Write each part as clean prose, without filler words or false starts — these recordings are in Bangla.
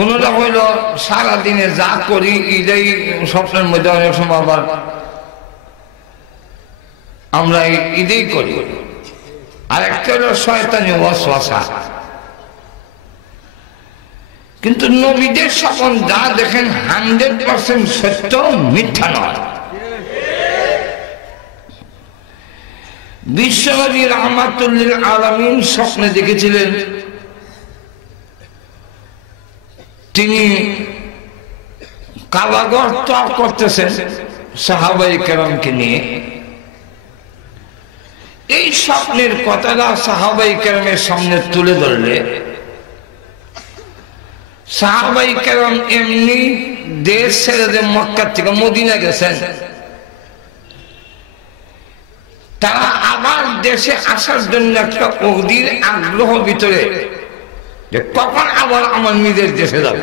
কোনটা হইল সারাদিনে যা করি এটাই স্বপ্নের মধ্যে অনেক সময় আবার আমরা এটাই করি। আর একটা হলো শয়তানি ওয়াসওয়াসা। কিন্তু নবীদের স্বপ্ন যা দেখেন 100% সত্য, মিথ্যা নয়। বিশ্বনবী রাহমাতুল লিল আলামিন স্বপ্নে দেখেছিলেন তিনি কাবাঘর তওয়াফ করতেছেন সাহাবায়ে কেরামকে নিয়ে। এই স্বপ্নের কথাটা সাহাবায়ে কেরামের সামনে তুলে ধরলে সাহাবায়ে কেরাম এমনি দেশ ছেড়ে দিয়ে মক্কা থেকে মদিনা গেছেন, তারা আবার দেশে আসার জন্য একটা অধীর আগ্রহ ভিতরে যে কখন আবার আমার নিজের দেশে যাবে।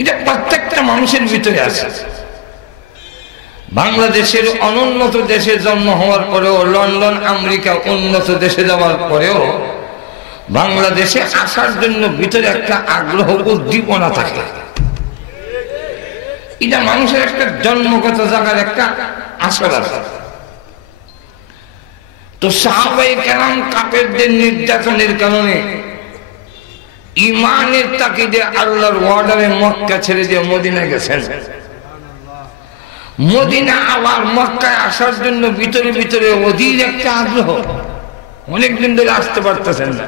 এটা প্রত্যেকটা মানুষের ভিতরে আছে। বাংলাদেশের অনুন্নত দেশে জন্ম হওয়ার পরেও, লন্ডন আমেরিকা উন্নত দেশে যাওয়ার পরেও বাংলাদেশে আসার জন্য ভিতরে একটা আগ্রহ, উদ্দীপনা থাকে। এটা মানুষের একটা জন্মগত জায়গার একটা আসর আছে। তো সাহাবায়ে কেরাম কাফেরদের নির্যাতনের কারণে ইমানের তাকিদে আল্লাহর ওয়ার্ডারে মক্কা ছেড়ে দিয়ে মদিনা গেছেন। মদিনা আবার মক্কায় আসার জন্য ভিতরে ভিতরে অধীর একটা আগ্রহ, অনেকদিন ধরে আসতে পারতেছেন না।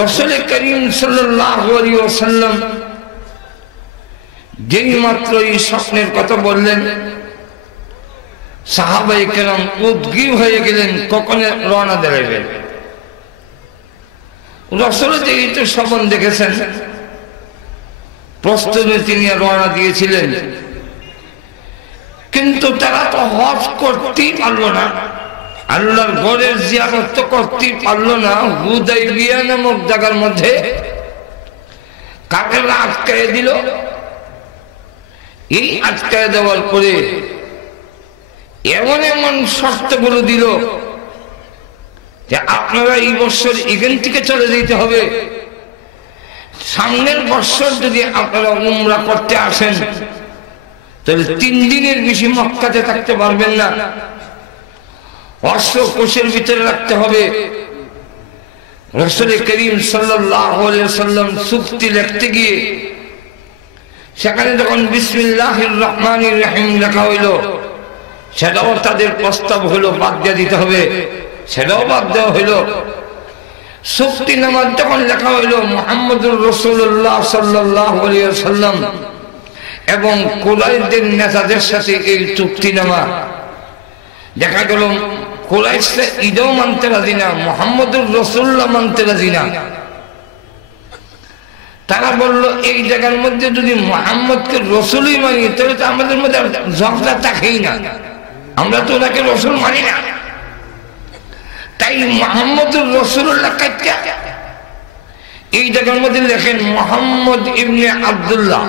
রাসূল করিম সাল্লাল্লাহু আলাইহি ওয়াসাল্লাম যেই মাত্র এই স্বপ্নের কথা বললেন, সাহাবায়ে কেরাম উদ্গ্রীব হয়ে গেলেন কখন রওনা দেবেন। রাসূল যেহেতু স্বপ্ন দেখেছেন, প্রস্তুতি তিনি রওনা দিয়েছিলেন, কিন্তু তারা তো হজ করতেই পারলো না, আল্লাহর ঘরের জিয়ারত তো করতেই পারলো না। হুদাইবিয়া নামক জায়গার মধ্যে কাফেররা আটকায় দিল। এই আটকায় দেওয়ার পরে এমন এমন শর্তগুলো দিল যে আপনারা এই বছর এখান থেকে চলে যেতে হবে, সামনের বছর যদি আপনারা উমরা করতে আসেন তাহলে 3 দিনের বেশি মক্কাতে থাকতে পারবেন না, অস্ত্র কোষের ভিতরে রাখতে হবে। রাসূল করিম সাল্লাল্লাহু আলাইহি ওয়াসাল্লাম চুক্তি লিখতে গিয়ে সেখানে যখন বিসমিল্লাহির রহমানির রহিম লেখা হইল, সেটাও তাদের প্রস্তাব হলো বাদ দিয়ে দিতে হবে, সেটাও বাদ দেওয়া হইল। চুক্তিনামা যখন লেখা হইল মুহাম্মদুর রাসূলুল্লাহ সাল্লাল্লাহু আলাইহি ওয়াসাল্লাম এবং কুরাইশদের নেতাদের সাথে এই চুক্তিনামা, দেখা গেল কুরাইশরা ঈদও মানতে রাজি না, মুহাম্মদুর রাসূলুল্লাহ মানতে রাজি না। তারা বলল এই জায়গার মধ্যে যদি মুহাম্মদকে রসুলই মানি তাহলে তো আমাদের মধ্যে ঝগড়া থাকেই না, আমরা তো ওনাকে রসুল মানি না। তাই মুহাম্মদুর রাসূলুল্লাহ কাইটা এই জায়গার মধ্যে লেখেন মুহাম্মদ ইবনে আব্দুল্লাহ,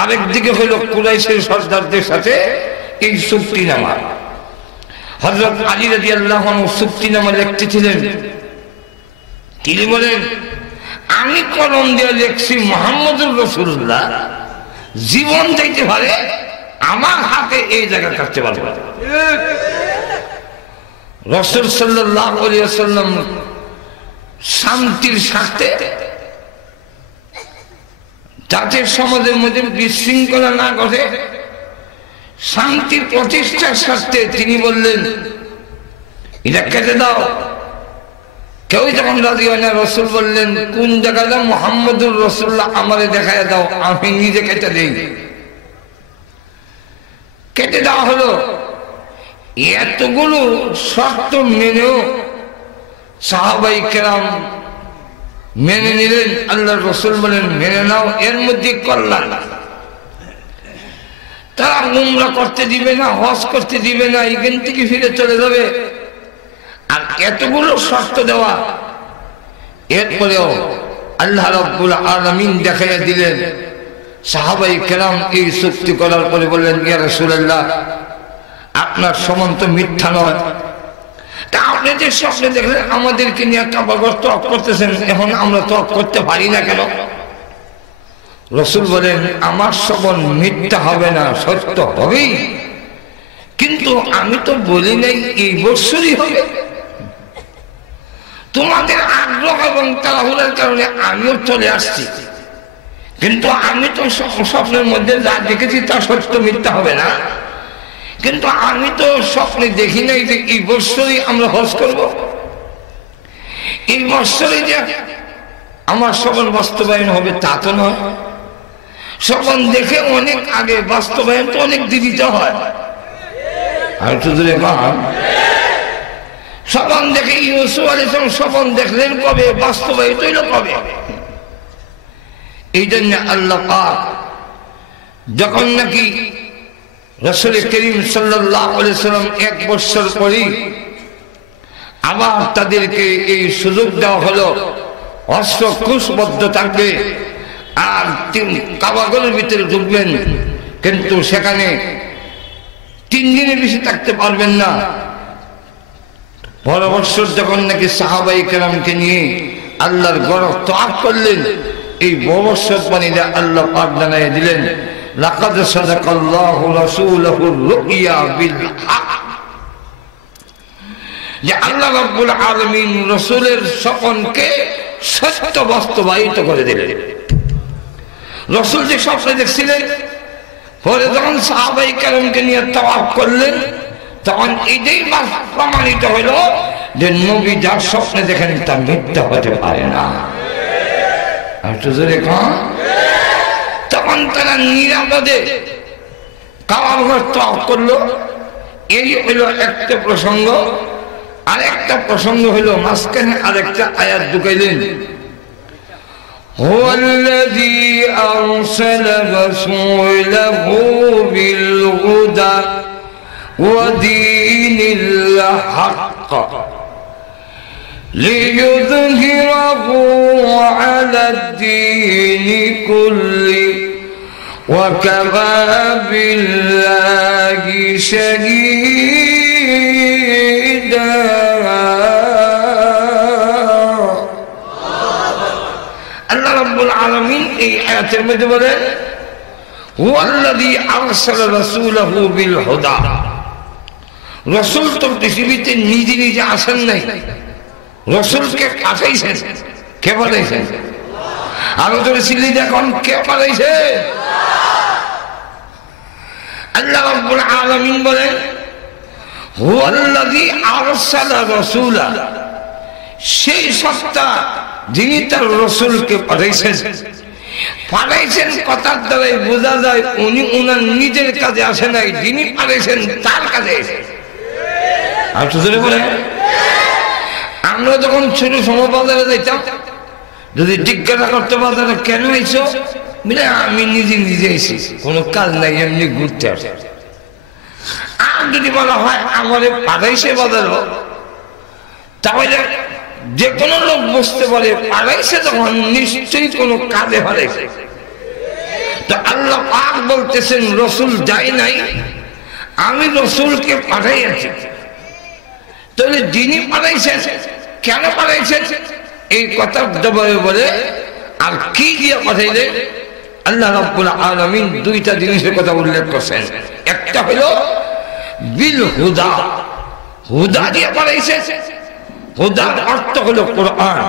আরেকদিকে হইল কুরাইশের সর্দারদের সাথে এই চুক্তিনামা। হযরত আলী রাদিয়াল্লাহু আনহু চুক্তিনামা লিখতেছিলেন, তিনি বলেন আমি কলম দিয়ে লিখছি মুহাম্মদুর রাসূলুল্লাহ জীবন দিতে পারে, আমার হাতে এই জায়গা কাটতে পারবে। রাসূল সাল্লাল্লাহু আলাইহি ওয়াসাল্লাম শান্তির স্বার্থে, যাতে সমাজের মধ্যে বিশৃঙ্খলা না ঘটে, শান্তির প্রতিষ্ঠার স্বার্থে তিনি বললেন এটা কেটে দাও। কেউ যখন রাজি হয় না, রাসূল বললেন কোন জায়গাটা মুহাম্মদুর রাসূলুল্লাহ আমারে দেখায় দাও, আমি নিজে কেটে দেই। কেটে দেওয়া হলো। এতগুলো শর্ত মেনেও সাহাবায়ে কেরাম মেনে নিলেন। আল্লাহর রাসূল বলেন মেনে নাও, এর মধ্যে কল্যাণ। তারা উমরা করতে দিবে না, হজ করতে দিবে না, এখান থেকে ফিরে চলে যাবে। আর এতগুলো শর্ত দেওয়া, এরপরেও আল্লাহ রাব্বুল আলামিন দেখাইয়া দিলেন। সাহাবায়ে কেরাম এই চুক্তি করার পরে বললেন ইয়া রাসূলুল্লাহ আপনার সমান তো মিথ্যা নয়, তা আপনি যে স্বপ্নে দেখলেন আমাদেরকে নিয়ে কাবাগর তর্ক করতেছেন, এখন আমরা তর্ক করতে পারি না কেন? রাসূল বলেন আমার শ্রবণ মিথ্যা হবে না, সত্য হবেই, কিন্তু আমি তো বলি নাই এই বছরই হবে। তোমাদের আগ্রহ এবং তাড়াহুড়োর কারণে আমিও চলে আসছি, কিন্তু আমি তো স্বপ্নের মধ্যে যা দেখেছি তা সত্য মিথ্যা হবে না, কিন্তু আমি তো স্বপ্নে দেখি নাই যে এই বছরই আমরা হজ করব, এই বছরই যে আমার স্বপ্ন বাস্তবায়ন হবে তা তো নয়। স্বপ্ন দেখে অনেক আগে, বাস্তবায়ন তো অনেক দেরিতে হয়। আর তো দূরে স্বপ্ন দেখে ইউসুফ আলাইহিস সালাম স্বপ্ন দেখলেন কবে, বাস্তবায়িত হইল কবে? এই জন্য আল্লাহ পাক যখন নাকি রাসূল করিম সাল্লাল্লাহু আলাইহি ওয়াসাল্লাম 1 বছর পরে আবার তাদেরকে এই সুযোগ দেওয়া হলো, অস্ত্র কুশবদ্ধ থাকবে আর কাবাগরের ভিতরে ঢুকবেন, কিন্তু সেখানে 3 দিনের বেশি থাকতে পারবেন না। পরের বছর যখন নাকি সাহাবায়ে কেরামকে নিয়ে আল্লাহর ঘর তওয়াফ করলেন, এই ভবিষ্যৎবাণীটা আল্লাহ পাক জানিয়ে দিলেন, লাকাদ সাদাকাল্লাহু রাসূলুহুর রুইয়া বিল হক, যে আল্লাহ রাব্বুল আলামিন রাসূলের স্বপ্নকে সত্য বাস্তবায়িত করে দিলেন। রাসূল যে স্বপ্ন দেখছিলেন, পরে যখন সাহাবায়ে কেরামকে নিয়ে তওয়াফ করলেন, তখন এটাই প্রমাণিত হলো যে নবী যার স্বপ্নে দেখেন তা মিথ্যা হতে পারে না। আর তো জোরে কম। তখন তারা নিরাপদে কাবার ঘর তওয়াফ করলো। এই হইল একটা প্রসঙ্গ। আরেকটা প্রসঙ্গ হইল মাঝখানে আরেকটা আয়াত ঢুকাইলেন, হুয়াল্লাযী আরসালা রাসূলাহু বিল হুদা ওয়া দীনিল হক লিইয়ুযহিরাহু আলাদ দীনি কুল্লি ওয়া কাফা বিল্লাহি শাহীদা। আল্লাহ রাব্বুল আলামিন এই আয়াতের মধ্যে বলেন, হুয়াল্লাযী আরসালা রাসূলাহু বিল হুদা। রাসূল তো পৃথিবীতে নিজে নিজে আসেন নাই, রাসূলকে পাঠাইছেন। কে পাঠাইছেন? আরো জোরে চিল্লি দেখুন, কে পাঠাইছে? আল্লাহ রাব্বুল আলামিন বলেন, হুয়াল্লাযী আরসালা রাসূলা, সেই সত্তা যিনি তার রাসূলকে পাঠাইছেন। পাঠাইছেন কথার দ্বারাই বোঝা যায় উনি উনার নিজের কাজে আসে নাই, যিনি পাঠাইছেন তার কাজে এসেছেন। আর তো জোরে বলেন। আমরা যখন ছোট সময় বাজারে যাইতাম, যদি জিজ্ঞাসা করতে বাজারে কেন আইছো, বলে আমি নিজে নিজে এসেছি, কোনো কাজ নাই, এমনি ঘুরতে আসে। আর যদি বলা হয় আমারে পাঠাইছে বাজার, তাহলে যে কোনো লোক বুঝতে পারে পাঠাইছে তখন নিশ্চয়ই কোনো কাজে পাঠাইছে। তো আল্লাহ পাক বলতেছেন রাসূল যায় নাই, আমি রাসূলকে পাঠাইছি। তাহলে যিনি পাঠাইছেন, কেন পাঠাইছেন, এই কথা জবাবে বলে আর কি দিয়ে পাঠাইলে? আল্লাহ রাব্বুল আলামিন দুইটা জিনিসের কথা উল্লেখ করছেন। একটা হলো বিল হুদা, হুদা দিয়ে পাঠাইছে। হুদার অর্থ হলো কোরআন।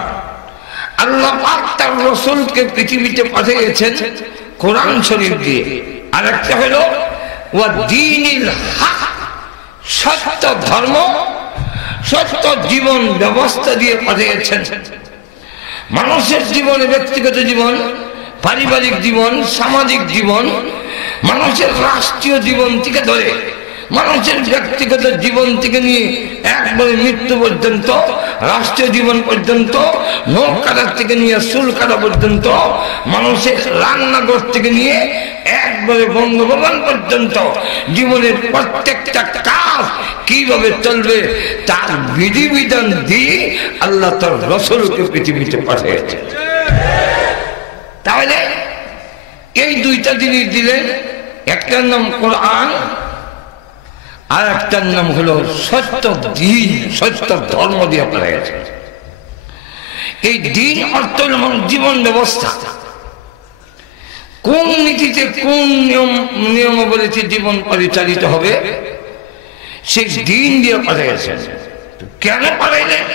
আল্লাহ পাক তার রাসূলকে পৃথিবীতে পাঠিয়েছেন কোরআন শরীফ দিয়ে। আর একটা হলো ওয়া দীনিল হক, সত্য ধর্ম, সত্য জীবন ব্যবস্থা দিয়ে পাঠিয়েছেন। মানুষের জীবনে, ব্যক্তিগত জীবন, পারিবারিক জীবন, সামাজিক জীবন, মানুষের রাষ্ট্রীয় জীবন থেকে ধরে মানুষের ব্যক্তিগত জীবন থেকে নিয়ে একবারে মৃত্যু পর্যন্ত, রাষ্ট্রীয় জীবন পর্যন্ত, নখ কাটা থেকে নিয়ে চুল কাটা পর্যন্ত, মানুষের রান্নাঘর থেকে নিয়ে একবারে বঙ্গভবন পর্যন্ত জীবনের প্রত্যেকটা কাজ কিভাবে চলবে তার বিধিবিধান দিয়ে আল্লাহ তার রাসূলকে পৃথিবীতে পাঠিয়েছেন। তাহলে এই দুইটা জিনিস দিলেন, একটার নাম কোরআন, আর একটার নাম হলো সত্য দিন, সত্য ধর্ম দিয়ে করা গেছে। এই দিন অর্থ হল জীবন ব্যবস্থা, কোন নীতিতে কোন নিয়মাবলীতে জীবন পরিচালিত হবে সেই দিন দিয়ে করা গেছে। কেন পারাইলেন?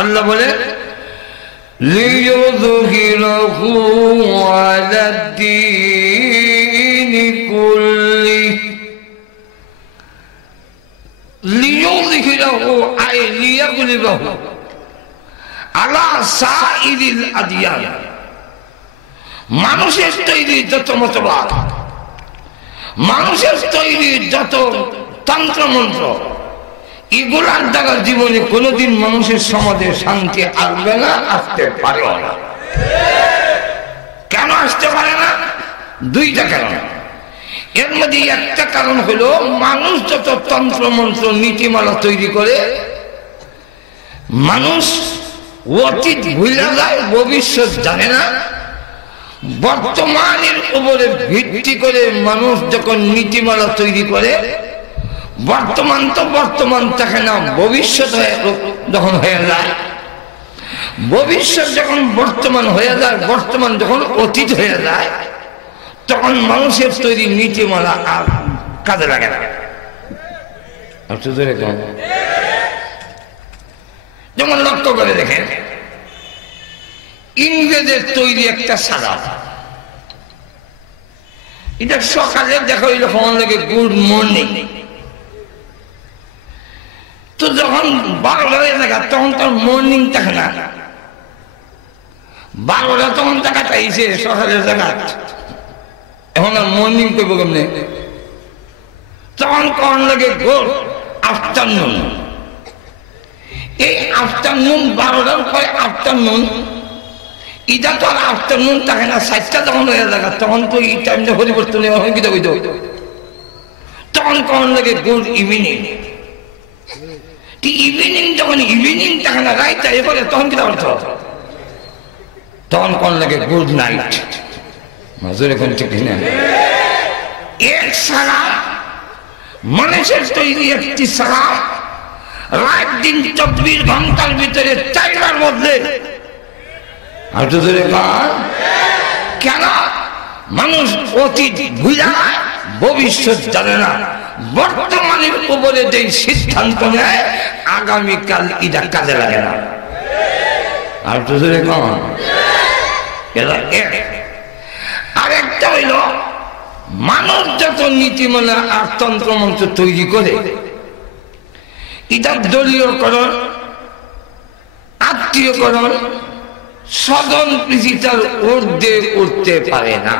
আল্লাহ বলে লিয়ুযহিরাহু আলাদ-দীনি কুল্লিহি, লিয়ুযহিরাহু আই লিয়াগলিবাহু আলা সাইরিল আদিয়ান। মানুষের তৈরি যত মতবাদ, মানুষের তৈরি যত তন্ত্রমন্ত্র, এগুলার দ্বারা জীবনে কোনোদিন মানুষের সমাজে শান্তি আসবে না, আসতে পারে না। কেন আসতে পারে না? দুইটা কারণ। এর মধ্যে একটা কারণ হলো মানুষ যত তন্ত্রমন্ত্র নীতিমালা তৈরি করে, মানুষ অতীত ভুলে যায়, ভবিষ্যৎ জানে না। বর্তমানের উপরে ভিত্তি করে মানুষ যখন নীতিমালা তৈরি করে, বর্তমান তো বর্তমান থাকে না, ভবিষ্যৎ যখন হয়ে যায়, ভবিষ্যৎ যখন বর্তমান হয়ে যায়, বর্তমান যখন অতীত হয়ে যায়, তখন মানুষের তৈরি নীতিমালা আর কাজে লাগে না। যেমন লক্ষ্য করে দেখেন, ইংরেজের তৈরি একটা সালাদ, এটা সকালে দেখো এরকম লাগে গুড মর্নিং, তো যখন 12টা জায়গা তখন তার মর্নিং থাকে না, 12টা তখন টাকা চাইছে সকালের জায়গা, এখন আর মর্নিং করবো কেমনে? তখন কখন লাগে গুড আফটারনুন। এই আফটারনুন 12টার পরে আফটারনুন, এটা তো আর আফটারনুন থাকে না, 7টা যখন হয়ে যায় তখন তো এই টাইমটা পরিবর্তন হয়, কি হইতো তখন কখন লাগে গুড ইভিনিং। ইভিনিং যখন ইভিনিং থাকে না, রাইট এবারে তখন কি অর্থ? তখন কোন লাগে গুড নাইট। মাজুর এখন ঠিক না, এক সালাম মানুষের তৈরি একটি সালাম, রাত দিন 24 ঘন্টার ভিতরে 4বার মধ্যে। আর তো কেন? মানুষ অতীত ভুলে যায়, ভবিষ্যৎ জানে না, বর্তমানের উপরে যে সিদ্ধান্ত নেয় আগামীকাল এটা কাজে লাগে না। আর তো আরেকটা হইল মানুষ যত নীতিমালা আর তন্ত্রমন্ত্র তৈরি করে, এটা দলীয়করণ, আত্মীয়করণ, সদন প্রীতিতার ঊর্ধ্বে উঠতে পারে না।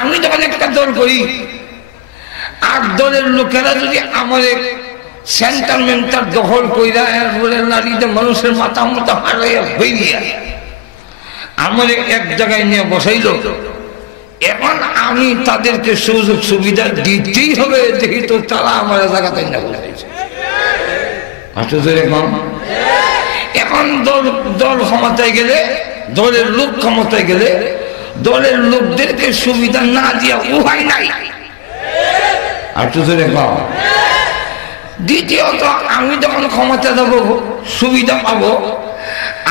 আমি যখন একটা দল করি, আর দলের লোকেরা যদি আমার সেন্টারমেন্টার দখল কইরা বলে নারীতে মানুষের মাথা মতো হারাইয়া হইয়া আমার এক জায়গায় নিয়ে বসাইল, এখন আমি তাদেরকে সুযোগ সুবিধা দিতেই হবে, দেখি তো তারা আমার জায়গাতে না বসাইছে। এখন দল ক্ষমতায় গেলে, দলের লোক ক্ষমতায় গেলে, দলের লোকদেরকে সুবিধা না দিয়া উপায় নাই। দ্বিতীয়ত আমি যখন ক্ষমতা দেবো, সুবিধা পাবো,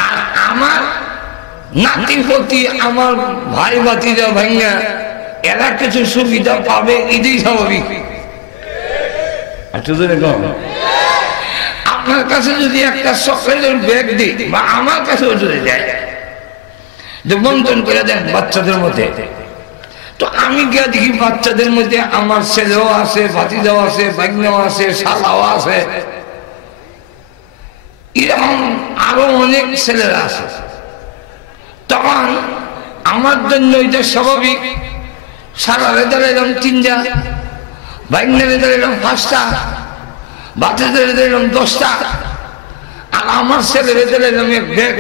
আর আমার নাতি পতি, আমার ভাই ভাতিজা ভাইয়া এরা কিছু সুবিধা পাবে, এটাই স্বাভাবিক। আপনার কাছে যদি একটা চকলেটের ব্যাগ দিই, বা আমার কাছেও যদি দেয় যে বন্টন করে দেন বাচ্চাদের মধ্যে, তো আমি গিয়ে দেখি বাচ্চাদের মধ্যে আমার ছেলেও আছে, ভাতিজাও আছে, ভাগ্নেও আছে, শালাও আছে, এরকম আরো অনেক ছেলেরা আছে। তখন আমার জন্য এটা স্বাভাবিক, শালারে দাঁড়াইলাম 3টা, ভাগ্নেরে দাঁড়াইলাম 5টা, বাচ্চাদের দিলাম 10টা, আর আমার ছেলেরে দিলাম এক ব্যাগ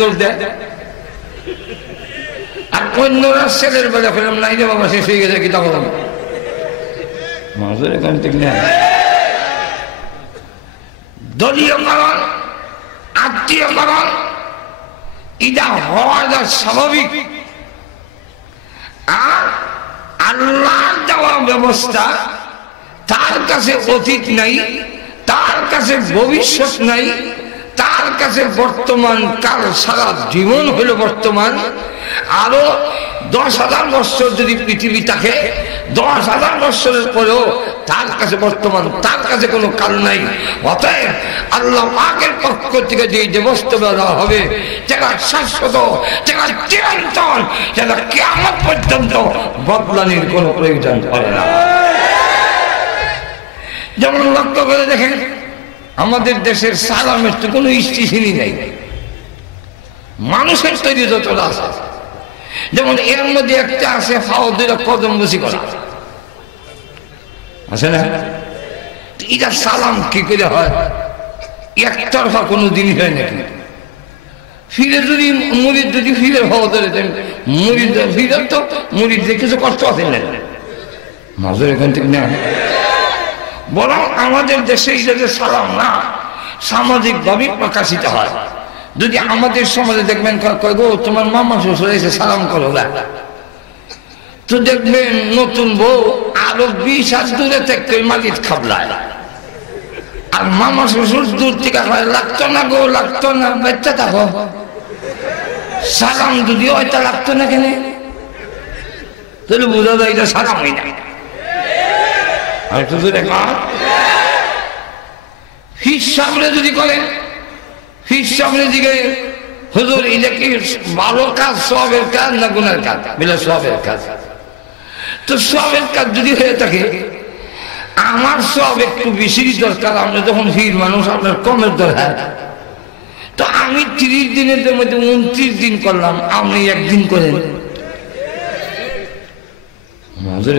দৌড় দেয়, আর অন্যরা ছেলের বেলা ফেলাম নাই রে বাবা শেষ হয়ে গেছে, কি তখন দলীয় কারণ, আত্মীয় কারণ, এটা হওয়া স্বাভাবিক। আর আল্লাহর দেওয়া ব্যবস্থা, তার কাছে অতীত নাই, তার কাছে ভবিষ্যৎ নাই, তার কাছে বর্তমান কাল, সারা জীবন হলো বর্তমান। আরো 10,000 বছর যদি পৃথিবী থাকে, 10,000 বছরের পরেও তার কাছে বর্তমান, তার কাছে কোনো কাল নাই। অতএব আল্লাহ পাকের পক্ষ থেকে যে ব্যবস্থা দেওয়া হবে, যারা শাশ্বত, যারা চিরন্তন, যারা কিয়ামত পর্যন্ত বদলানির কোনো প্রয়োজন পড়ে না। যেমন লক্ষ্য করে দেখেন, আমাদের দেশের সালামের তো কোনো স্টেশনই নেই, মানুষের তৈরি যতটা আছে। যেমন এর মধ্যে একটা আছে ফাও দুইটা কদম বসি করা আছে না, এটা সালাম কি করে হয়? একতরফা কোনো জিনিস হয় নাকি? ফিরে যদি মুরিদ যদি ফিরে হওয়া ধরে, মুরিদ ফিরে তো মুরিদদের কিছু কষ্ট আছে না, মাজুর এখান থেকে না। বরং আমাদের দেশে এটা যে সালাম না, সামাজিক ভাবে প্রকাশিত হয়। যদি আমাদের সমাজে দেখবেন কয় গো তোমার মামা শ্বশুর এসে সালাম করো না, তো দেখবেন নতুন বউ আরো 20 হাত দূরে থেকে মাটির খাবলায়, আর মামা শ্বশুর দূর থেকে হয় লাগতো না গো, লাগতো না, বাচ্চা থাকো। সালাম যদি ওইটা লাগতো না কেন? তাহলে বোঝা যায় এটা সালাম হয় না। আর একটু দূরে হিসাবে যদি করেন, হিসাবে দিকে হুজুর এটা কি ভালো কাজ, সবের কাজ না গুনার কাজ? বলে সবের কাজ। তো সবের কাজ যদি হয়ে থাকে, আমার সব একটু বেশি দরকার। আমরা যখন ভিড় মানুষ, আপনার কমের দরকার। তো আমি 30 দিনের মধ্যে 29 দিন করলাম, আপনি একদিন করেন,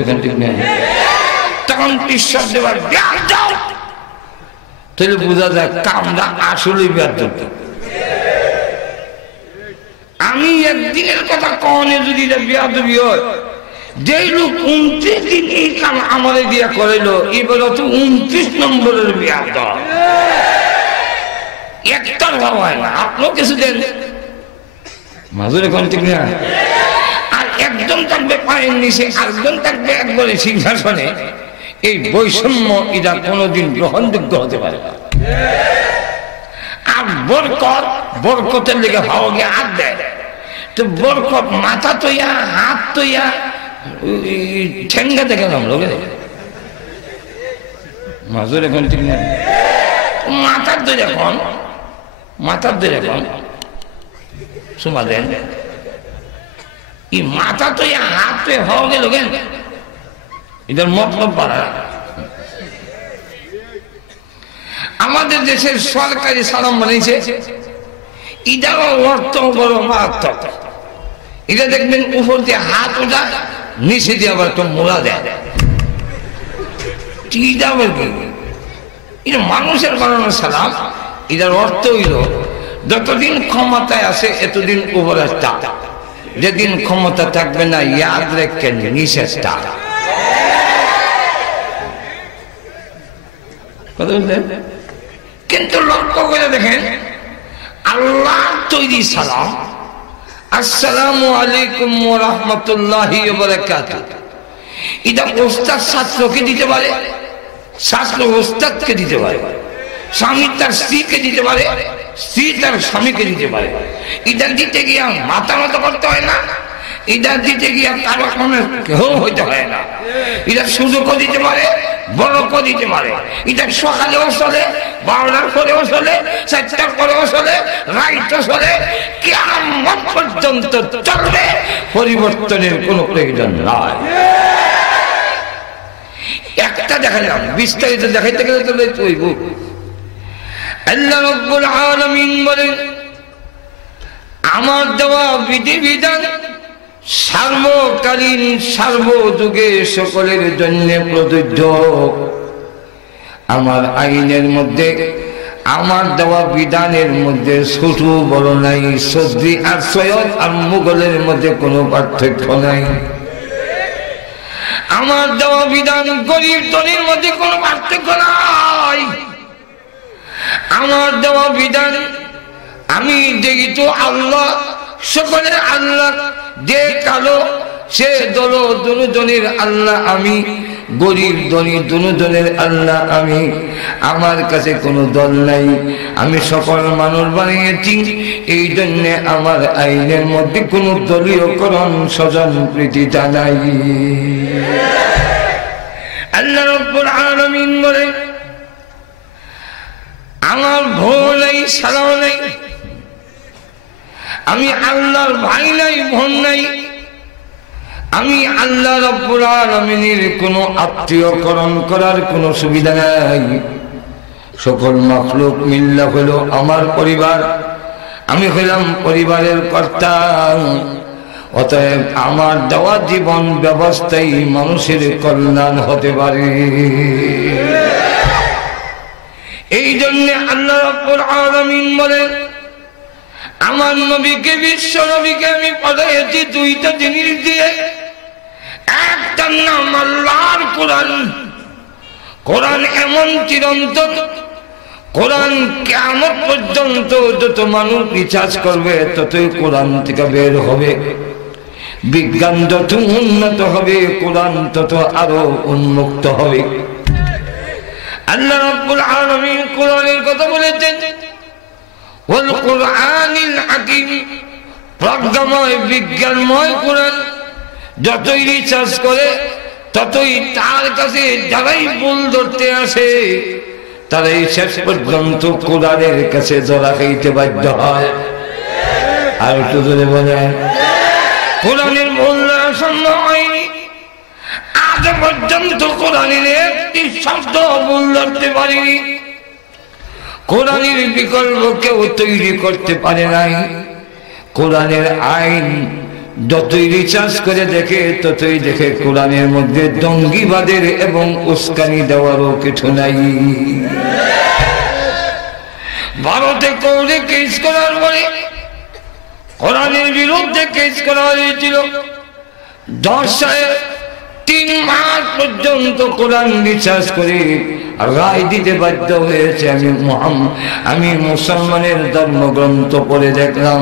এখান থেকে নেন, তখন বিশ্বাস দেওয়ার যাও, তাহলে বোঝা যায় কামটা আসলেই ব্যর্থ। আমি একদিনের কথা কনে যদি বেয়াদবি হয়, যেই লোক 29 দিন এই কাম আমাদের দিয়া করাইলো, এবার তো 29 নম্বরের বেয়াদ। একটার ভাব হয় না, আপনিও কিছু দেন মাজুর এখন ঠিক না। আর একজন থাকবে পায়ের নিচে, আরেকজন থাকবে একবারে সিংহাসনে। এই বৈষম্য এটা কোনোদিন গ্রহণযোগ্য হতে পারে না। আর বরকতের লেগে ভাও গিয়ে হাত দেয়, তো বরকত মাথা তৈয়া, হাত তৈয়া, ঠেঙ্গা দেখে নাম লোকে মাজুর এখন ঠিক না। মাথার দই এখন, মাথার দই এখন সুমা দেন, এই মাথা তৈয়া, হাত তৈয়া হওয়া গেল কেন? এটার মতলব পারা। আমাদের দেশের সরকারি সালাম বানিয়েছে, এটারও অর্থ বড় মারাত্মক। এটা দেখবেন উপর দিয়ে হাত ওঠা, নিচে দিয়ে আবার একটা মোড়া দেয়। এটা মানুষের বানানো সালাম। এটার অর্থ হইল যতদিন ক্ষমতায় আছে এতদিন উপরে টাক, যেদিন ক্ষমতা থাকবে না ইয়াদ রেখেন নিচের টাক। কিন্তু লক্ষ্য করে দেখেন, আল্লাহ তৈরি সালাম, আসসালামু আলাইকুম ওয়া রাহমাতুল্লাহি ওয়া বারাকাতুহু, এটা ওস্তাদ ছাত্রকে দিতে পারে, ছাত্র ওস্তাদকে দিতে পারে, স্বামী তার স্ত্রীকে দিতে পারে, স্ত্রী তার স্বামীকে দিতে পারে। এটা দিতে গিয়া মাথা মতো করতে হয় না, এটা দিতে গিয়া কারো কোনো কেউ হইতে হয় না। এটা সুযোগও দিতে পারে, বড়কও দিতে পারে। এটা সকালেও চলে, 12টার পরেও চলে, 4টার পরেও চলে, রাইটও চলে, কিয়ামত পর্যন্ত চলবে, পরিবর্তনের কোনো প্রয়োজন নাই। একটা দেখালাম, বিস্তারিত দেখাইতে গেলে তো হইব। আল্লাহ রাব্বুল আলামিন বলেন, আমার দেওয়া বিধিবিধান সার্বকালীন, সর্বযুগে সকলের জন্য প্রযোজ্য। আমার আইনের মধ্যে, আমার দেওয়া বিধানের মধ্যে ছোট বড় নাই, সর্দি আর সৈয়দ আর মুঘলের মধ্যে কোনো পার্থক্য নাই। আমার দেওয়া বিধান গরিব ধনীর মধ্যে কোনো পার্থক্য নাই। আমার দেওয়া বিধান আমি দেখি তো আল্লাহ, সকলের আল্লাহ, যে কালো সে দল দুজনের আল্লাহ আমি, গরিব ধনী দুজনের আল্লাহ আমি। আমার কাছে কোনো দল নাই, আমি সকল মানুষ বানিয়েছি। এই জন্য আমার আইনের মধ্যে কোনো দলীয়করণ স্বজন প্রীতিটা নাই। আল্লাহ রাব্বুল আলামিন বলেন, আমার ভয় নাই, সালাও নাই, আমি আল্লাহর ভাই নাই, বোন নাই, আমি আল্লাহ রাব্বুল আলামিনের কোনো আত্মীয়করণ করার কোনো সুবিধা নাই। সকল মাখলুক মিল্লা হলো আমার পরিবার, আমি হলাম পরিবারের কর্তা। অতএব আমার দেওয়া জীবন ব্যবস্থায় মানুষের কল্যাণ হতে পারে। এই জন্য আল্লাহ রাব্বুল আলামিন বলেন, আমার নবীকে, বিশ্ব নবীকে আমি পাঠিয়েছি দুইটা জিনিস দিয়ে। একটার নাম আল্লাহর কোরআন। কোরআন এমন চিরন্তন, কোরআন কিয়ামত পর্যন্ত যত মানুষ রিসার্চ করবে ততই কোরআন থেকে বের হবে। বিজ্ঞান যত উন্নত হবে কোরআন তত আরো উন্মুক্ত হবে। আল্লাহ রাব্বুল আলামিন কোরআনের কথা বলেছেন, ওয়াল কুরআনিল হাকীম, প্রজ্ঞাময় বিজ্ঞানময় কোরআন। যতই রিসার্চ করে ততই তার কাছে যারাই ভুল ধরতে আসে তারাই শেষ পর্যন্ত কোরআনের কাছে ধরা খাইতে বাধ্য হয়। আর একটু ধরে বলেন, কোরআনের ভুল ধরা সম্ভব হয়নি। আজ পর্যন্ত কোরআনের একটি শব্দ ভুল ধরতে পারিনি। কোরআনের বিকল্প কেউ তৈরি করতে পারে নাই। কোরআনের আইন যতই রিসার্চ করে দেখে ততই দেখে কোরআনের মধ্যে জঙ্গিবাদের এবং উস্কানি দেওয়ারও কিছু নাই। ভারতে কোর্টে কেস করার পরে কোরআনের বিরুদ্ধে কেস করা হয়েছিল। 3 মাস পর্যন্ত কোরআন রিসার্চ করে রায় দিতে বাধ্য হয়েছে। আমি মুসলমানের ধর্মগ্রন্থ পড়ে দেখলাম,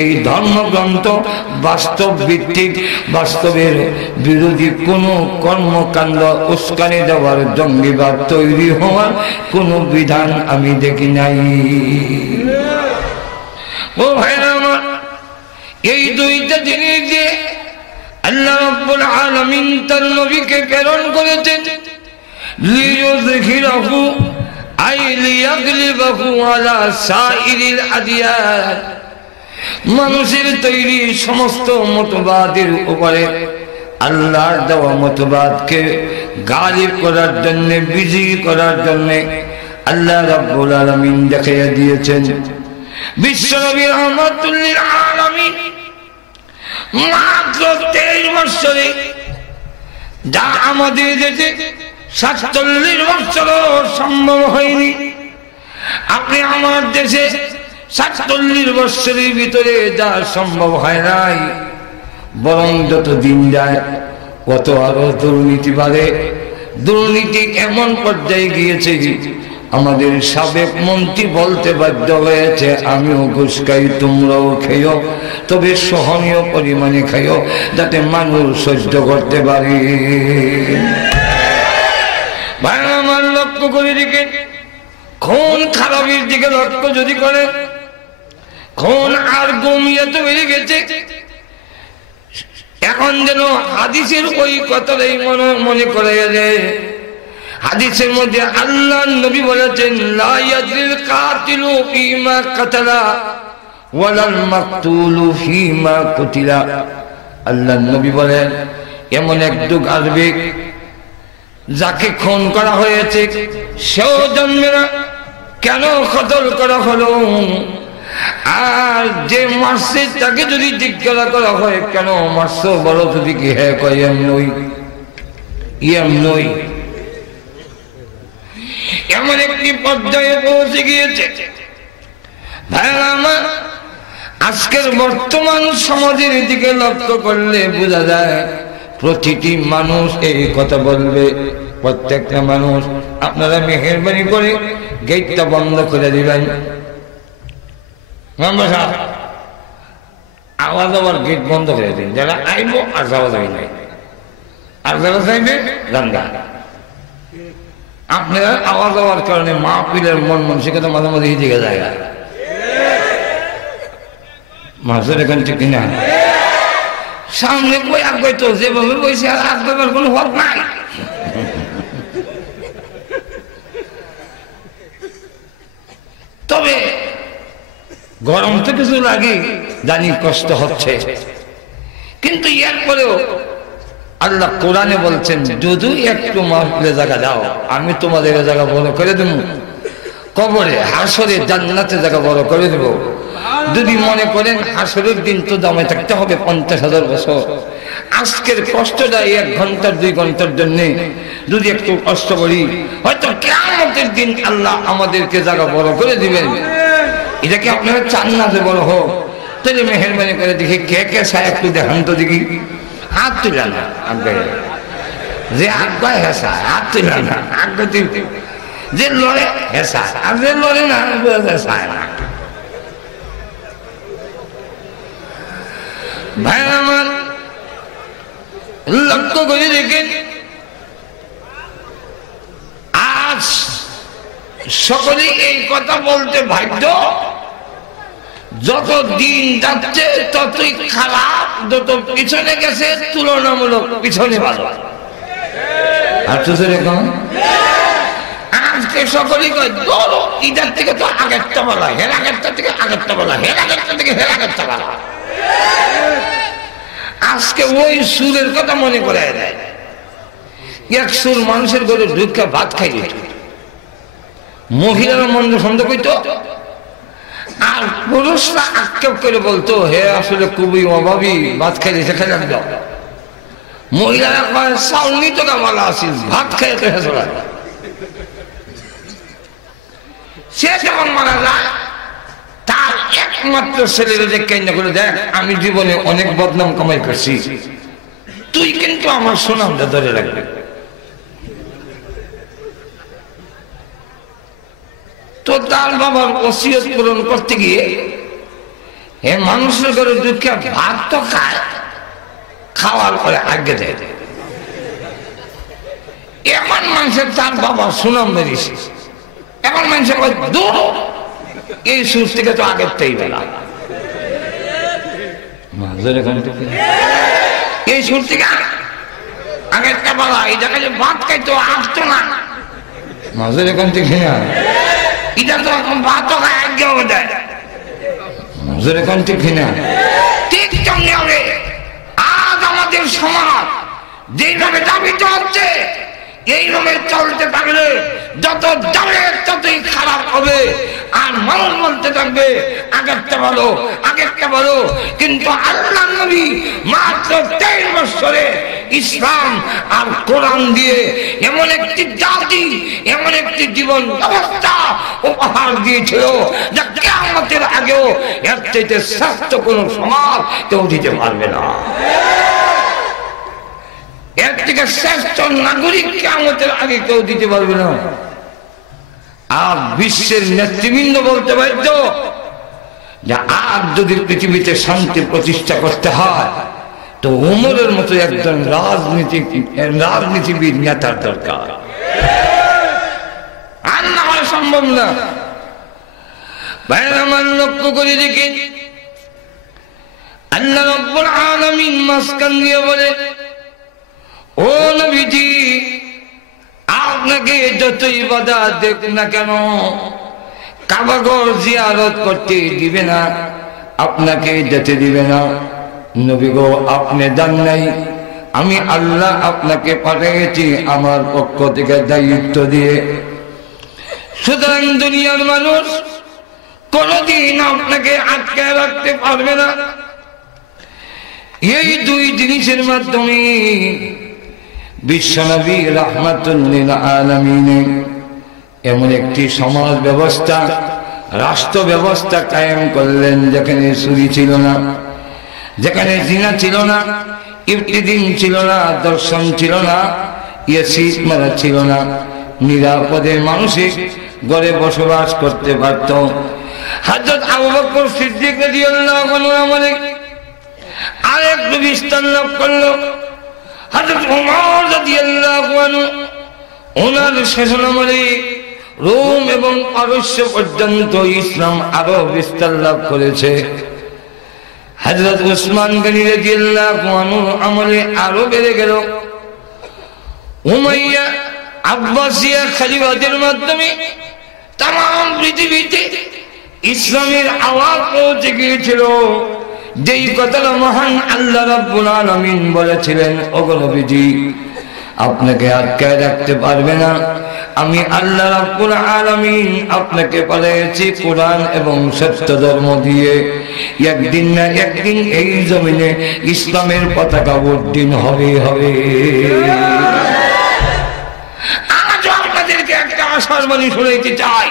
এই ধর্মগ্রন্থ বাস্তব ভিত্তিক, বাস্তবের বিরোধী কোনো কর্মকাণ্ড, উস্কানি দেওয়ার, জঙ্গিবাদ তৈরি হওয়ার কোনো বিধান আমি দেখি নাই। ও ভাইরা আমার, এই দুইটা জিনিস দিয়ে আল্লাহ রাব্বুল আলামিন তার নবীকে প্রেরণ করেছেন, লিইয়ুযহিরাহু আই লিয়াগলিবাহু আলা সাইরিল আদিয়ান। মানুষের তৈরি সমস্ত মতবাদের উপরে আল্লাহর দেওয়া মতবাদকে গালিব করার জন্য, বিজয়ী করার জন্য আল্লাহ রাব্বুল আলামিন দেখিয়ে দিয়েছেন। বিশ্বনবী রাহমাতুল লিল আলামিন মাত্র 23 বছরে, যা আমাদের দেশে 47 বছরও সম্ভব হয়নি। আপনি আমার দেশে 47 বছরের ভিতরে যা সম্ভব হয় নাই, বরং যত দিন যায় কত আরো দুর্নীতি বাড়ে। দুর্নীতি এমন পর্যায়ে গিয়েছে আমাদের সাবেক মন্ত্রী বলতে বাধ্য হয়েছে, আমিও ঘুষ খাই, তোমরাও খেয়েও, তবে সহনীয় পরিমাণে খাইও, যাতে মানুষ সহ্য করতে পারে। ভাই আমার, লক্ষ্য করে দেখেন, খুন খারাপের দিকে লক্ষ্য যদি করে, খুন আর গুমিয়ে তো বেড়ে গেছে। এখন যেন হাদিসের ওই কথাটাই মনে করে গেছে। হাদিসের মধ্যে আল্লাহ নবী বলেছেন, লা ইয়াদরিল কাতিলু ফীমা কাতালা ওয়ালাল মাকতুলু ফীমা কুতিলা। আল্লাহ নবী বলেন, এমন এক যুগ আসবে যাকে খুন করা হয়েছে সেও জানবে না কেন কতল করা হলো, আর যে মারছে তাকে যদি জিজ্ঞাসা করা হয় কেন মারছো, বলো যদি কি হ্যাঁ কয় এমনই। এমন একটি পর্যায়ে পৌঁছে গিয়েছে ভাইরা আমার, আজকের বর্তমান সমাজের দিকে লক্ষ্য করলে বোঝা যায় প্রতিটি মানুষ এই কথা বলবে। প্রত্যেকটা মানুষ, আপনারা মেহেরবানি করে গেটটা বন্ধ করে দিবেন। আওয়া যাওয়ার গেট বন্ধ করে দিন, যারা আইব আর যাওয়া যাবে নাই, আর যারা চাইবে গাঙ্গা। আপনারা আওয়াজ হওয়ার কারণে মাহফিলের মন মানসিকতা মাঝে মাঝে দিকে যায় মাছের এখান থেকে না সামনে বই আগে তো যেভাবে বইছে আর আগবার কোনো হক নাই। তবে গরম তো কিছু লাগে, জানি কষ্ট হচ্ছে, কিন্তু এরপরেও আল্লাহ কোরআনে বলছেন যদি একটু মাহফিলে জায়গা দাও আমি তোমাদের জায়গা বড় করে দেব, কবরে হাসরে জান্নাতে জায়গা বড় করে দেব। যদি মনে করেন হাসরের দিন তো দামে থাকতে হবে 50,000 বছর, আজকের কষ্টটা 1 ঘন্টা 2 ঘন্টার জন্য যদি একটু কষ্ট করি হয়তো কিয়ামতের দিন আল্লাহ আমাদেরকে জায়গা বড় করে দিবেন। এটা কি আপনারা চান না যে বড় হোক? তাহলে মেহরবানি করে দেখি কে কে চায় একটু দেখান তো দেখি। হাত তুলে না আগে, যে আগে হেসা হাত তুলে না আগে, যে লড়ে হেসা আর যে লড়ে না চায় না। ভাই আমার লক্ষ্য করে দেখেন, আজ সকলেই এই কথা বলতে বাধ্য, যত দিন যাচ্ছে ততই খারাপ, যত পিছনে গেছে তুলনামূলক পিছনে ভালো। আজকে সকলেই কয় ধরো ইদার থেকে তো আগেরটা বলা, হের আগেরটা থেকে আগেরটা বলা, হের আগেরটা থেকে হের আগেরটা বলা। আজকে ওই সুরের কথা মনে করে দেয়। এক সুর মানুষের ঘরে ঢুকে ভাত খাই দিত, মহিলারা মন্দ সন্দেহ করত, আর পুরুষরা আক্ষেপ করে বলতো হে আসলে খুবই অভাবী, ভাত খাইলে সেখানে দাও। মহিলারা কয় চাউনি তো ভালো আছিস, ভাত খাই তো হেসরা। সে যখন মারা যায় তার একমাত্র ছেলেরা যে কেন্দ্র করে দেখ আমি জীবনে অনেক বদনাম কামাই করছি, তুই কিন্তু আমার সুনামটা ধরে রাখবি। তো তার বাবার ওসিয়ত পূরণ করতে গিয়ে হে মানুষের ঘরে দুঃখে ভাত তো খায়, খাওয়ার পরে আগে দেয়। এখন মানুষের তার বাবা সুনাম বেরিয়েছে, এখন মানুষের দূর এই সুর থেকে তো আগের তাই বেলা, এই সুর থেকে আগেরটা বলা, এই জায়গায় ভাত খাইতো আসতো না মাঝের এখান থেকে এটা তো এখন ভাতও খায় আগেও দেয় মাঝের এখান থেকে না। ঠিক তেমনি হবে আজ আমাদের সমাজ যেইভাবে দাবিত হচ্ছে, এইভাবে চলতে থাকলে যত যাবে ততই খারাপ হবে। আর মানুষ বলতে থাকবে আগেরটা ভালো আগেরটা ভালো, কিন্তু আল্লাহ নবী মাত্র 23 বছরে ইসলাম আর কোরআন দিয়ে এমন একটি জাতি, এমন একটি জীবন ব্যবস্থা উপহার দিয়েছিল যা কিয়ামতের আগেও এর চাইতে শ্রেষ্ঠ কোন সমাজ কেউ দিতে পারবে না। এর থেকে শ্রেষ্ঠ নাগরিক কিয়ামতের আগে কেউ দিতে পারবে না। আর বিশ্বের নেতৃবৃন্দ বলতে বাধ্য যে আর যদি পৃথিবীতে শান্তি প্রতিষ্ঠা করতে হয় তো উমরের মতো একজন রাজনীতিবিদ নেতার দরকার, আর না হয় সম্ভব না। ভাইরা আমার লক্ষ্য করে দেখি আল্লাহ রাব্বুল আলামিন মাসকান দিয়ে বলে, ও নবীজি আপনাকে যতই বাধা দেখ না কেন কাবাঘর জিয়ারত করতে দিবে না, আপনাকে যেতে দিবে না। নবী গো আপনি জান নাই আমি আল্লাহ আপনাকে পাঠিয়েছি আমার পক্ষ থেকে দায়িত্ব দিয়ে, সুতরাং দুনিয়ার মানুষ কোনদিন আপনাকে আটকে রাখতে পারবে না। এই দুই জিনিসের মাধ্যমে বিশ্বনবী রাহমাতুল লিল আলামিন এমন একটি সমাজ ব্যবস্থা, রাষ্ট্র ব্যবস্থা কায়েম করলেন যেখানে চুরি ছিল না, যেখানে জিনা ছিল না, ইফতিদিন ছিল না, দর্শন ছিল না, ইয়াসিদ মারা ছিল না, নিরাপদে মানুষের ঘরে বসবাস করতে পারত। হযরত আবু বকর সিদ্দিক রাদিয়াল্লাহু আনহু আরেকটু বিস্তার লাভ করলো। হযরত ওমর রাদিয়াল্লাহু আনহু ওনার শাসনামলে রোম এবং পারস্য পর্যন্ত ইসলাম আরো বিস্তার লাভ করেছে। হযরত উসমান গনি রাদিয়াল্লাহু আনহু আমলে আরো বেড়ে গেল। উমাইয়া আব্বাসিয়া খলিফাদের মাধ্যমে তাম পৃথিবীতে ইসলামের আওয়াজ পৌঁছে গিয়েছিল। যেই কথাটা মহান আল্লাহ রাব্বুল আলামিন বলেছিলেন, ওগো নবীজি আপনাকে আটকায় রাখতে পারবে না, আমি আল্লাহ রাব্বুল আলামিন আপনাকে পাঠিয়েছি কোরআন এবং সত্য ধর্ম দিয়ে। একদিন না একদিন এই জমিনে ইসলামের পতাকা উড্ডীন হবে হবে। আজও আপনাদেরকে একটা আশার বাণী শুনাইতে চাই।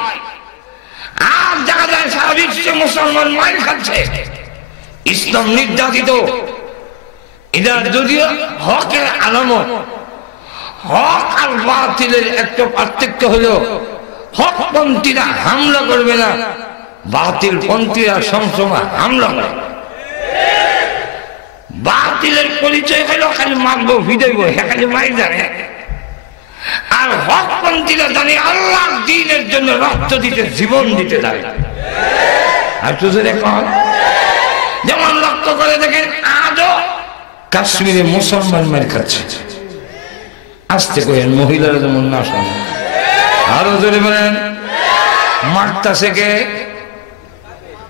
আজ দেখা যায় সারা বিশ্বে মুসলমান মার খাচ্ছে, ইসলাম নির্যাতিত। এটা যদিও হকের আলামত, হক আর বাতিলের একটা পার্থক্য হলো হকপন্থীরা হামলা করবে না, বাতিল পন্থীরা সবসময় হামলা করে। বাতিলের পরিচয় হলো খালি মারবো ভিড়াইবো, হ্যাঁ খালি মাই জানে। আর হকপন্থীরা জানে আল্লাহর দ্বীনের জন্য রক্ত দিতে, জীবন দিতে জানে। আর তুই দেখুন যেমন লক্ষ্য করে দেখেন আজও কাশ্মীরে মুসলমান মার খাচ্ছে। আসতে করেন মহিলারা যেমন না শোনে, আরো জোরে বলেন মারতাছে কে?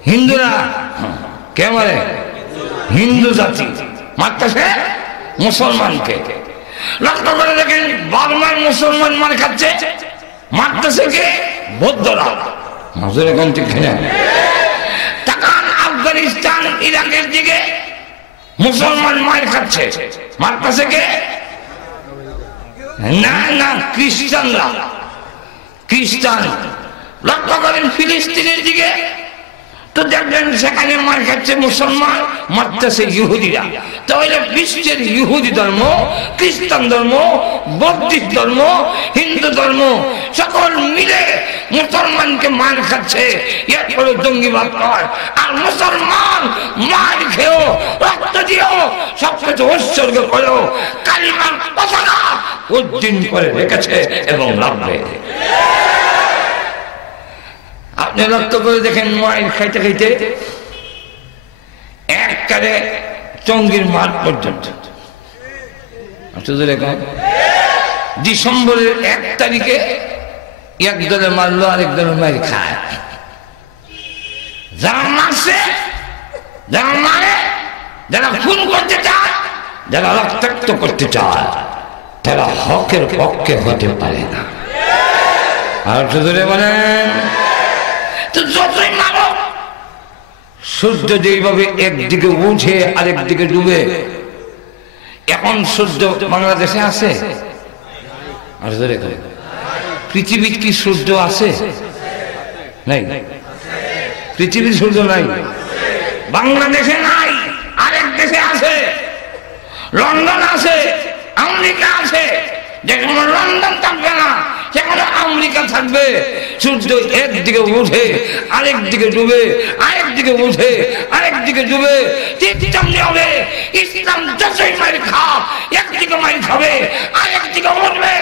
হিন্দুরা। কে মারে? হিন্দু জাতি মারতাছে মুসলমানকে। লক্ষ্য করে দেখেন বার্মার মুসলমান মার খাচ্ছে, মারতাছে কে? বৌদ্ধরা। মাজুরে কোন ঠিক না? তাকান আফগানিস্তান ইরাকের দিকে মুসলমান মার খাচ্ছে, মারতাছে কে? না না খ্রিস্টানরা, খ্রিস্টান। লক্ষ্য করেন ফিলিস্তিনের দিকে তো দেখবেন সেখানে মার খাচ্ছে মুসলমান, মারতেছে ইহুদিরা। তাহলে বিশ্বের ইহুদি ধর্ম, খ্রিস্টান ধর্ম, বৌদ্ধিস্ট ধর্ম, হিন্দু ধর্ম সকল মিলে মুসলমানকে মার খাচ্ছে। এরপরে জঙ্গিবাদ হয়। আর মুসলমান মার খেয়েও রক্ত দিয়েও সবকিছু উৎসর্গ করেও কালিমার পতাকা উদ্দিন করে রেখেছে এবং রাখবে। আপনি লক্ষ্য করে দেখেন মায়ের খাইতে খাইতে একবারে টঙ্গির মাঠ পর্যন্ত। ডিসেম্বরের 1 তারিখে এক দলে মারলো, আরেক দলের মায়ের খায়। যারা মারছে, যারা মারে, যারা খুন করতে চায়, যারা রক্তাক্ত করতে চায়, তারা হকের পক্ষে হতে পারে না। আর ধরে বলেন তো যতই মারো, সূর্য যেভাবে একদিকে উঠে আরেক দিকে ডুবে, এখন সূর্য বাংলাদেশে আছে? পৃথিবীর কি সূর্য আছে? নাই, পৃথিবীর সূর্য নাই, বাংলাদেশে নাই, আরেক দেশে আছে, লন্ডন আছে, আমেরিকা আছে। যেখানে লন্ডন থাকবে না সেখানে আমেরিকা থাকবে। সূর্য একদিকে উঠে আরেক দিকে ডুবে, আরেক দিকে উঠে আরেক দিকে ডুবে। ঠিক তেমনি হবে ইসলাম যতই মার খাও, একদিকে মার খাবে আরেক দিকে উঠবে।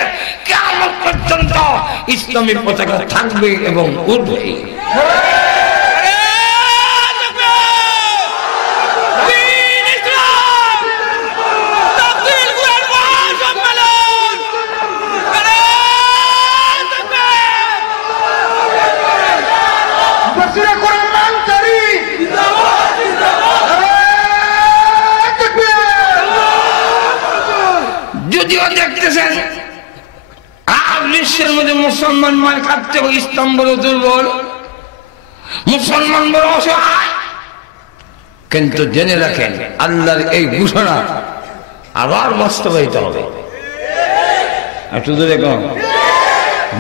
কিয়ামত পর্যন্ত ইসলামী পতাকা থাকবে এবং উঠবে। যদিও দেখতেছেন আর বিশ্বের মধ্যে মুসলমান মার খাচ্ছে, ইসলাম বড় দুর্বল, মুসলমান বড় অসহায়। কিন্তু জেনে রাখেন আল্লাহর এই ঘোষণা আবার বাস্তবায়িত হবে। একটু দেখুন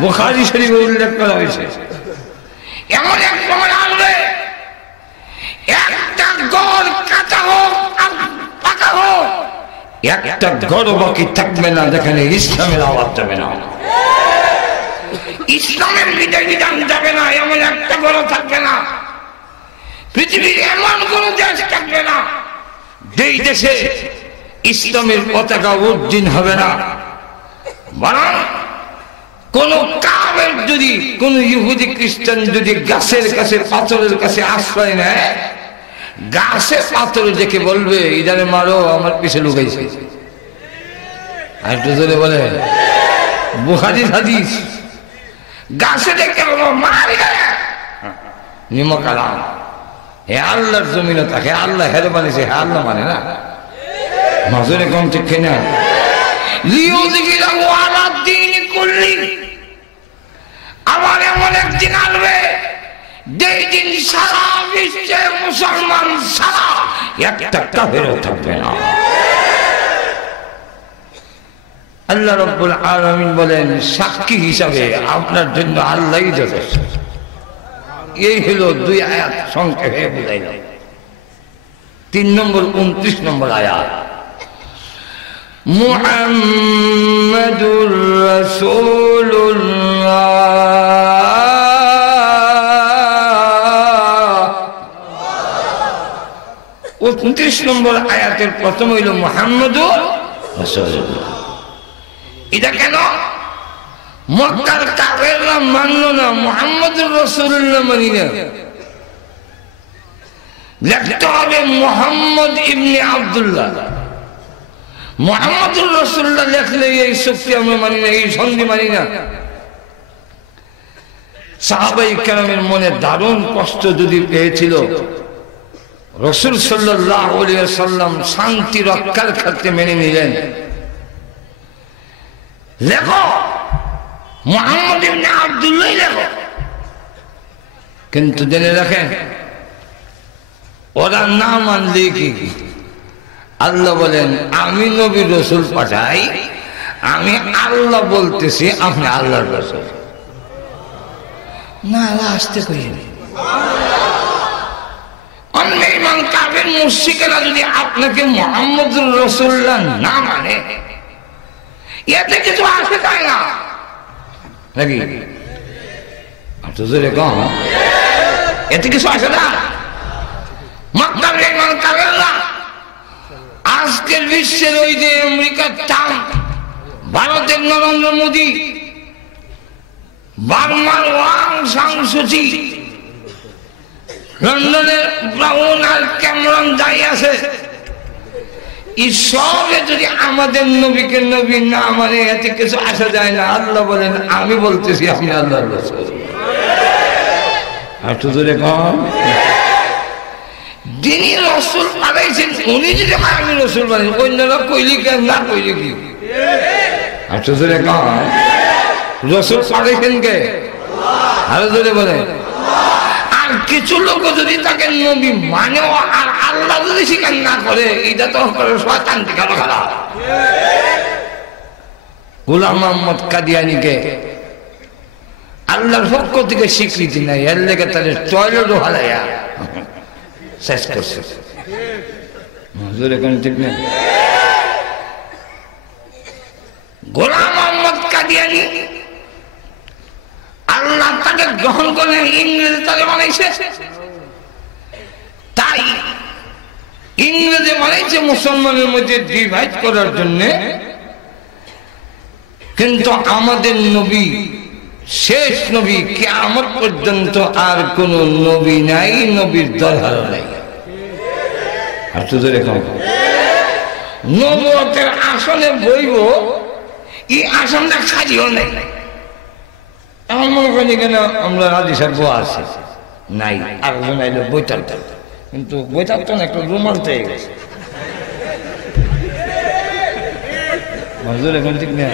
বুখারী শরীফে উল্লেখ করা হয়েছে, এমন এক সময় আসবে একটা গড় কাঁচা হোক আর পাকা হোক, একটা গড় বাকি থাকবে না যেখানে ইসলামের আওয়াজ যাবে না, ইসলামের বিধান যাবে না। এমন একটা গড় থাকবে না, পৃথিবীর এমন কোন দেশ থাকবে না এই দেশে ইসলামের পতাকা উড্ডীন হবে না, বরং কোন কাফের যদি কোন ইহুদি খ্রিস্টান যদি গাছের কাছে পাথরের কাছে আশ্রয় নেয়, গাছে পাথর দেখে বলবে ইদারে মারো, আমার পিছে লুকাইছে। আর একটু জোরে বলে বুখারীর হাদিস, গাছে দেখে বলবো মারি নিমক আলাম। হে আল্লাহর জমিনে থাকে, আল্লাহ হেরে মানেছে, হে আল্লাহ মানে না। মাজরে কম ঠিক কিনা? আমার এমন একদিন আসবে যেই দিন সারা বিশ্বে মুসলমান সারা একটা কাফেরও থাকবে না। আল্লাহ রাব্বুল আলামিন বলেন সাক্ষী হিসাবে আপনার জন্য আল্লাহই যথেষ্ট। এই হলো 2 আয়াত সংক্ষেপে বুঝাইলাম। 3 নম্বর 29 নম্বর আয়াত, মুহাম্মাদুর রাসূলুল্লাহ। 29 নম্বর আয়াতের প্রথম হইল মুহাম্মাদুর রাসূলুল্লাহ। এটা কেন? মক্কার কাফেররা মানল না মুহাম্মাদুর রাসূলুল্লাহ মানি না, লিখতে হবে মুহাম্মদ ইবনে আব্দুল্লাহ। মুহাম্মাদুর রাসূলুল্লাহ লিখলে এই শক্তি আমরা মানি না, এই সন্ধি মানি না। সাহাবায়ে কেরামের মনে দারুণ কষ্ট যদি পেয়েছিল, রাসূল সাল্লাল্লাহু আলাইহি ওয়াসাল্লাম শান্তি রক্ষার ক্ষেত্রে মেনে নিলেন। লেখো মুহাম্মদ ইবনে আব্দুল্লাহ লেখো, কিন্তু জেনে রাখেন ওরা না মানলে কি? আল্লাহ বলেন আমি নবী রাসূল পাঠাই, আমি আল্লাহ বলতেছি, আপনি আল্লাহর রাসূল না। আসতে কইনি অন্য ইমান কাফের মুশরিকেরা যদি আপনাকে মুহাম্মদুর রাসূলুল্লাহ না মানে, এতে কিছু আসে যায় না নাকি? তো জোরে কম, এতে কিছু আসে না। মক্কার ইমান কাফেররা আজকের বিশ্বের ওই যে আমেরিকার ট্রাম্প, ভারতের নরেন্দ্র মোদী, বার্মার ওয়াং সাং সুচি, লন্ডনের ব্রাউন আর ক্যামেরন যাই আছে, এই সবে যদি আমাদের নবীকে নবী না মানে এতে কিছু আসা যায় না। আল্লাহ বলেন আমি বলতেছি, আপনি আল্লাহর রাসূল। আর তো জোরে কম, যিনি রাসূল পাঠাইছেন উনি যদি আমি রাসূল মানে, অন্যরা কইলি কেন না কইলি কি? আর তো জোরে কম, রাসূল পাঠাইছেন কে? আর জোরে বলেন। আর কিছু লোক যদি তাকে নবী মানে আর আল্লাহ যদি স্বীকার না করে, এটা তো শয়তান দেখানো খারাপ। গোলাম মোহাম্মদ কাদিয়ানীকে আল্লাহর পক্ষ থেকে স্বীকৃতি নাই, এর লেগে তাদের টয়লেটও হারাইয়া শেষ করছে। ঠিক না? গোলাম মোহাম্মদ কাদিয়ানী আল্লাহ তাকে গ্রহণ করে ইংরেজি তাকে বানাইছে, তাই ইংরেজি বানাইছে মুসলমানের মধ্যে ডিভাইড করার জন্য। কিন্তু আমাদের নবী শেষ নবী, কিয়ামত পর্যন্ত আর কোন নবী নাই, নবীর দরকার নাই। আর তো দেখুন নবুয়তের আসনে বইব, এই আসনটা খাজিও নাই। এমন মনে করি কেন আমরা রাজি সাহেব আছে নাই, আরেকজন আইলো বইটার, কিন্তু বইটার তো একটা রুমাল পেয়ে গেছে। এখন ঠিক না?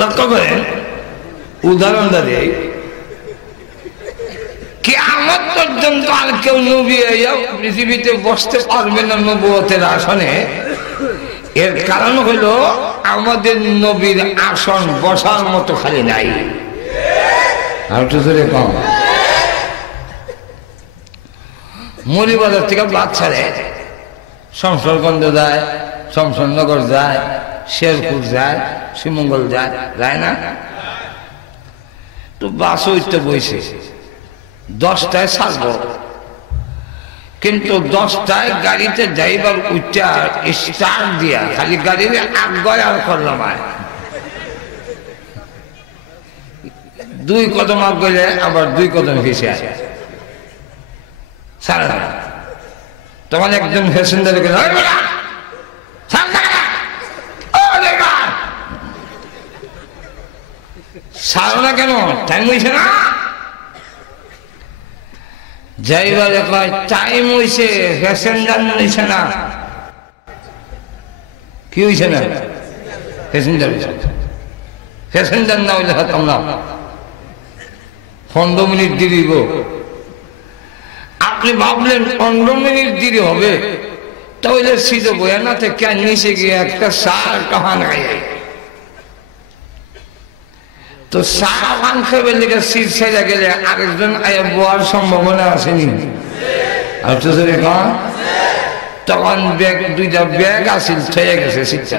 লক্ষ্য করেন উদাহরণটা দেই, কিয়ামত পর্যন্ত আর কেউ নবী পৃথিবীতে বসতে পারবে না নবুয়তের আসনে। এর কারণ হলো আমাদের নবীর আসন বসার মতো খালি নাই। আর তো ধরে কম, মরিবাজার থেকে বাদ ছাড়ে শমশরগঞ্জ যায়, শমশরনগর যায়, শেরপুর যায়, শ্রীমঙ্গল যায়, যায় না? তো বাসও ইচ্ছে বইছে, 10টায় ছাড়বো, কিন্তু 10টায় গাড়িতে ড্রাইভার উঠা স্টার্ট দিয়া খালি গাড়ির আগ্রয় আর করলাম, 2 কদম আগে আবার 2 কদম ফেসে আসে সারা। তখন একজন প্যাসেঞ্জার ছাড়ো না কেন, টাইম হয়েছে না? ড্রাইভারে কয় টাইম হয়েছে, প্যাসেঞ্জার হয়েছে না। কি হয়েছে না? প্যাসেঞ্জার হয়েছে, প্যাসেঞ্জার না হইলে হতাম না, 15 মিনিট দেরি গো। আপনি ভাবলেন 15 মিনিট দেরি হবে, তাহলে সিধে বইয়া না থেকে নিচে গিয়ে একটা সার কাহান খাই, তো সার পান খাইবার লেগে সিট ছেড়ে গেলে আরেকজন আয়া বোয়ার সম্ভাবনা আসেনি। আর তো তখন ব্যাগ 2টা ব্যাগ আসিল ছেড়ে গেছে, সিটটা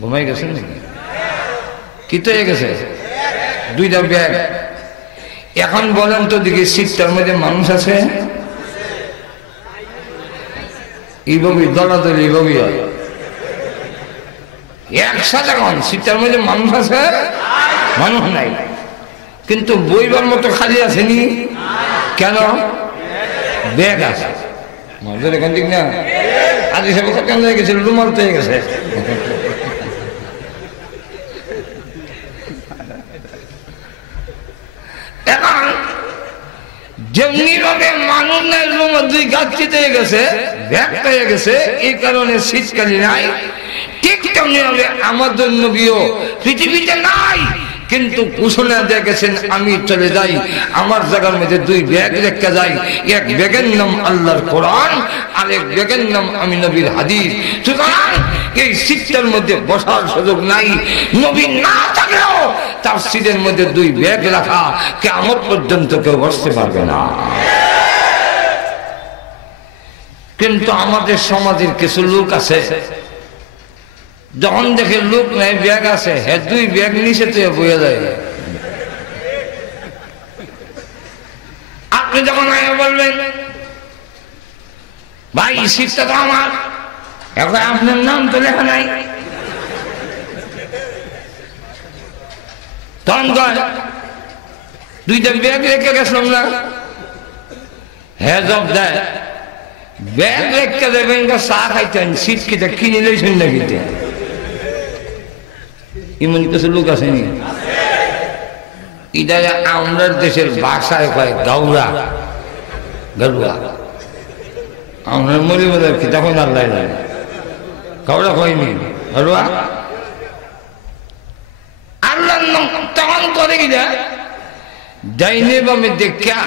ঘুমাই গেছে নাকি কি তৈরি গেছে, 2টা ব্যাগ। এখন বলেন তো দেখি সিটটার মধ্যে মানুষ আছে? এইভাবে দলাদলি এইভাবে হয় একসাথে। এখন সিটটার মধ্যে মানুষ আছে? মানুষ নাই, কিন্তু বইবার মতো খালি আসেনি কেন? ব্যাগ আছে। এখান ঠিক না আজ হিসাবে কেন হয়ে গেছে, রুমাল তো হয়ে গেছে। এখন যেমনি ভাবে মানুষ নাই, রুমাল 2 গাছটিতে হয়ে গেছে, ব্যাগ হয়ে গেছে, এই কারণে শীতকালী নাই। ঠিক তেমনি ভাবে আমাদের নবীও পৃথিবীতে নাই, কিন্তু ঘোষণা দিয়ে গেছেন আমি চলে যাই, আমার জায়গার মধ্যে 2 ব্যাগ রেখে যাই। এক ব্যাগের নাম আল্লাহর কোরআন, আর এক ব্যাগের নাম আমি নবীর হাদিস। সুতরাং এই সিটটার মধ্যে বসার সুযোগ নাই। নবী না থাকলেও তার সিটের মধ্যে 2 ব্যাগ রাখা, কিয়ামত পর্যন্ত কেউ বসতে পারবে না। কিন্তু আমাদের সমাজের কিছু লোক আছে, যখন দেখে লোক নাই ব্যাগ আছে, হ্যাঁ 2 ব্যাগ নিচে তো বয়ে যায়। আপনি যখন বলবেন ভাই সিটটা তো আমার, এখন আপনার নাম তো লেখা নাই, তখন 2টা ব্যাগ রেখে গেছিলাম না, হ্যাঁ জব দেয় ব্যাগ রেখে দেবেন, চা খাইতেন, সিট কিটা কিনে লইছেন না কিনতে। এমন কিছু লোক আসেনি, এটা আমরা দেশের ভাষায় কয় গাউরা, গাড়ুয়া। আমরা মরিবাজার কি তখন আল্লাহ গাউরা কয়নি, গাড়ুয়া আল্লাহ তখন করে কিনা ডাইনে বামে দেখা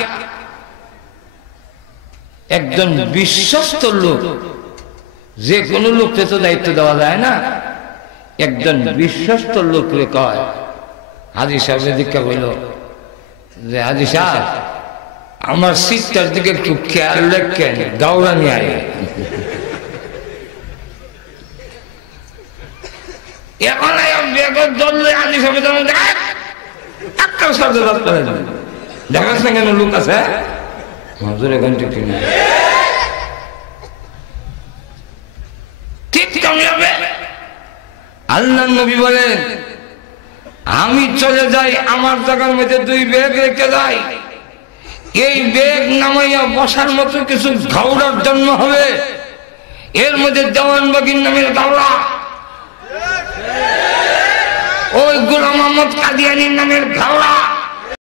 একজন বিশ্বস্ত লোক, যে কোনো লোককে তো দায়িত্ব দেওয়া যায় না, একজন বিশ্বস্ত লোককে কয়, হাজি সাহেবের দীক্ষা কইল যে হাজি সাহেব আমার সিটটার দিকে একটু খেয়াল রাখেন, গাউরা নিয়ে আয়। এখন বেগর ধরলে হাজি সাহেব একটার সাথে দেখাস না কেন লোক আছে হুজুর এখন ঠিক না, ঠিক কেমন হবে? আল্লাহ নবী বলেন আমি চলে যাই, আমার জায়গার মধ্যে 2 ব্যাগ রেখে যাই, এই ব্যাগ নামাইয়া বসার মতো কিছু ঘাউড়ার জন্ম হবে, এর মধ্যে দেওয়ানবাগির নামের ঘাউড়া, ওই গোলাম আহমদ কাদিয়ানির নামের ঘাউড়া,